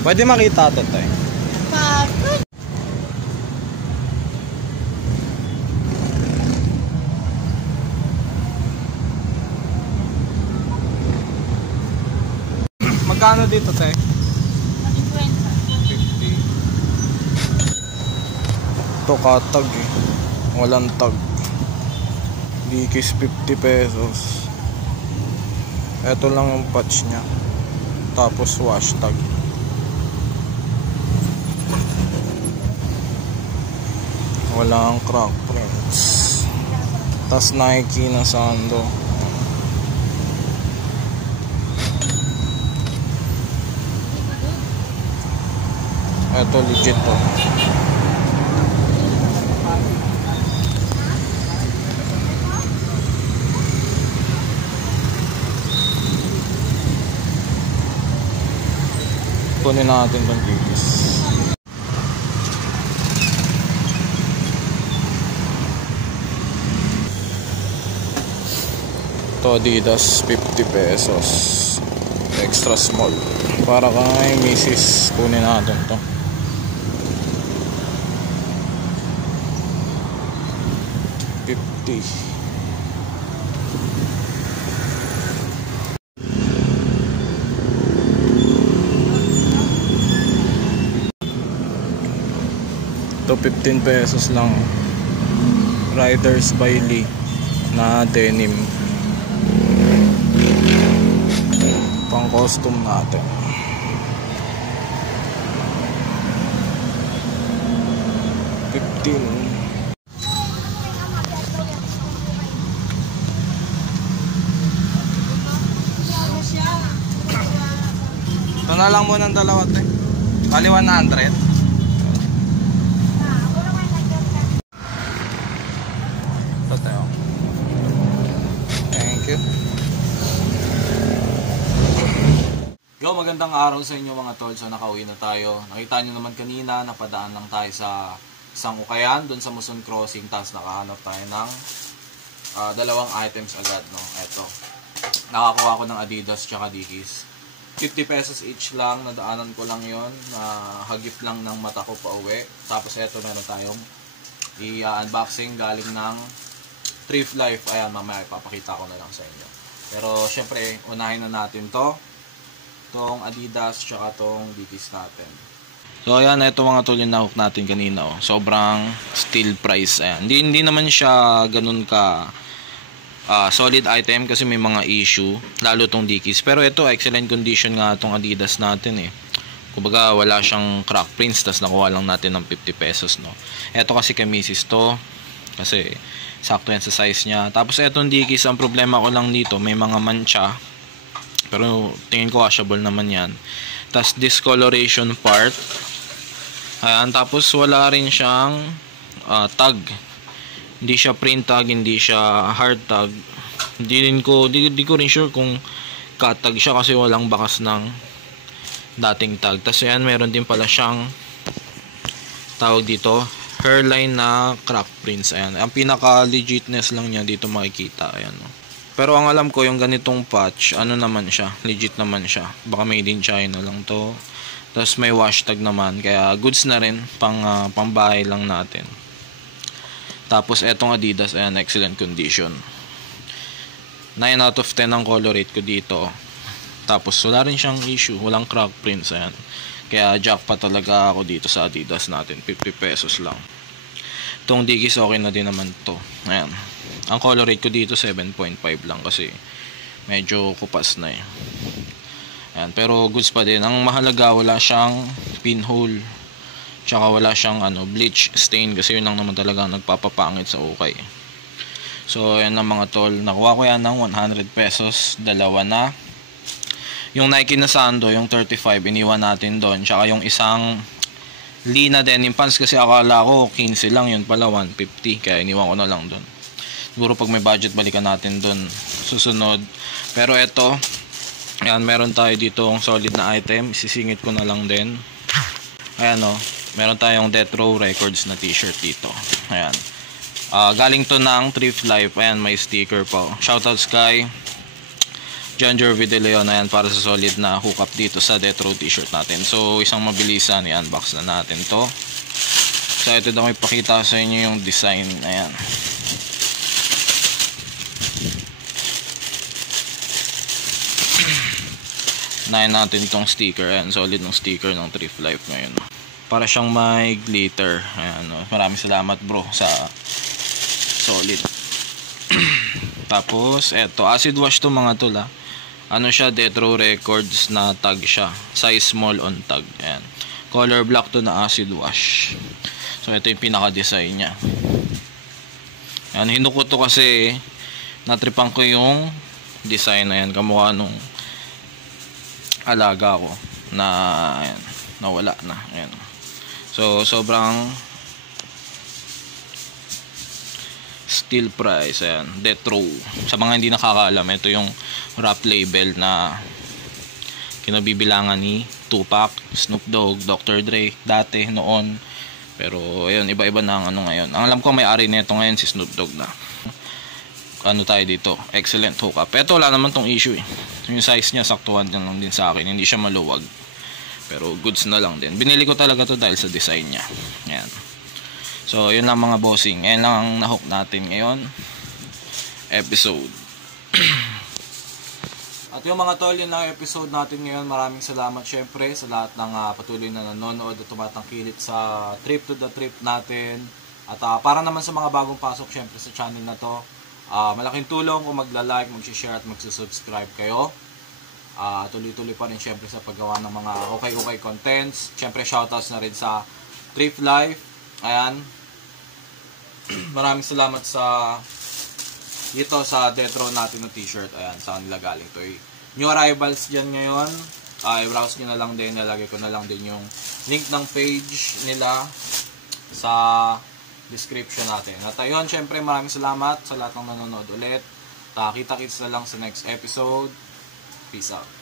Pwede makita ito tayo. Magkano dito tayo? 50. Ito katag eh. Walang tag. Dikis 50 pesos. Ito lang yung patch nya. Tapos wash tag. Walang crack prints. Tas Nike na sando. Ito legit to. Kunin natin itong Dikis. Ito Adidas 50 pesos. Extra small. Para kay Mrs. Kunin natin to. Ito 15 pesos lang. Riders by Lee na denim. Pang costume natin. Ito na lang muna ng dalawa tayo. Ali 100. Ito tayo. Thank you. Yo, magandang araw sa inyo mga tol. So nakauwi na tayo. Nakita nyo naman kanina, napadaan lang tayo sa isang ukayan doon sa Muson Crossing. Tapos nakahanap tayo ng dalawang items agad, no? Eto. Nakakuha ko ng Adidas tsaka Dikis. 50 pesos each lang, nadaanan ko lang yon, hagip lang ng mata ko pa uwi. Tapos eto meron tayong i-unboxing galing ng Thrift Life. Ayan, mamaya ipapakita ko na lang sa inyo. Pero syempre, unahin na natin tong Adidas tsaka tong Dikis natin. So ayan, ito mga tol yung nahook natin kanina. Oh. Sobrang steal price. Ayan. Hindi naman siya ganun ka solid item kasi may mga issue, lalo tong Dikis. Pero ito, excellent condition nga tong Adidas natin eh. Kumbaga wala siyang crack prints, tas nakuha lang natin ng 50 pesos, no. Ito kasi kay Mrs. to kasi sakto yan sa size niya. Tapos etong Dikis, ang problema ko lang dito, may mga mancha. Pero tingin ko washable naman yan. Tas discoloration part. Ayan, tapos wala rin siyang tag. Hindi siya print tag, hindi siya hard tag. Di ko rin sure kung cut-tag siya kasi walang bakas ng dating tag. Tapos ayan, meron din pala siyang tawag dito, hairline na crack prints. Ayan, ang pinaka legitness lang niya dito makikita. Ayan, no? Pero ang alam ko yung ganitong patch, ano naman siya, legit naman siya. Baka made in China lang to. Tapos may wash tag naman, kaya goods na rin, pangbahay lang natin. Tapos etong Adidas, ayan, excellent condition. 9 out of 10 ang color rate ko dito. Tapos wala rin siyang issue, walang crack prints, ayan. Kaya jackpot talaga ako dito sa Adidas natin, 50 pesos lang. Itong Dikis okay na din naman to. Ayan. Ang color rate ko dito 7.5 lang kasi medyo kupas na eh. Ayan, pero goods pa din. Ang mahalaga, wala siyang pinhole. Tsaka wala siyang bleach stain kasi yun lang naman talaga nagpapapangit sa ukay. So ayan na mga tol, nakuha ko yan ng 100 pesos, dalawa na. Yung Nike na Sando, yung 35, iniwan natin doon. Tsaka yung isang Lee na denim pants kasi akala ko 15 lang, yun pala 150, kaya iniwan ko na lang doon. Siguro pag may budget balikan natin doon susunod. Pero eto, ayan, meron tayo dito ang solid na item, isisingit ko na lang din. Ayan o, meron tayong Death Row Records na t-shirt dito. Ayan. Galing to ng Thrift Life. Ayan, may sticker pa. Shoutouts kay John Jervy De Leon na yan para sa solid na hookup dito sa Death Row t-shirt natin. So isang mabilisan, i-unbox na natin to. Excited ako ipakita sa inyo yung design. Ayan. Unahin natin itong sticker. Ayan, solid ng sticker ng Thrift Life ngayon. Para siyang may glitter. Ayan, maraming salamat bro sa solid. Tapos eto, acid wash to mga tol ha. Ano siya, Death Row Records na tag siya. Size small on tag. Ayan. Color black to na acid wash. So ito yung pinaka-design niya. Ayan, hinukot to kasi natripan ko yung design na yan. Kamukha nung alaga ko na ayan, nawala na. Ayan. So sobrang steel price. Ayan, Death Row. Sa mga hindi nakakaalam, ito yung rap label na kinabibilangan ni Tupac, Snoop Dogg, Dr. Dre dati noon. Pero ayun, iba-iba na ang ano ngayon. Ang alam ko may-ari nito ngayon si Snoop Dogg na. Ano tayo dito? Excellent hookup. Ito wala naman tong issue eh. Yung size niya saktuhan lang din sa akin. Hindi siya maluwag. Pero goods na lang din. Binili ko talaga to dahil sa design niya. Ayan. So yun lang mga bossing. Ayan lang ang nahook natin ngayon episode. At yung mga tol, yun lang episode natin ngayon. Maraming salamat syempre sa lahat ng patuloy na nanonood at tumatangkilik sa Trip to the Trip natin. At para naman sa mga bagong pasok syempre sa channel na to, malaking tulong kung magla-like, mag-share at mag-subscribe kayo. Tuloy-tuloy pa rin syempre sa paggawa ng mga okay contents. Syempre shoutouts na rin sa Thrift Life. Ayan. Maraming salamat sa dito sa Death Row natin ng t-shirt. Ayan, sa kanila galing to. New arrivals dyan ngayon. I-browse nyo na lang din. Nalagay ko na lang din yung link ng page nila sa description natin. At ayun, syempre maraming salamat sa lahat ng nanonood ulit. Kita-kits na lang sa next episode. Peace out.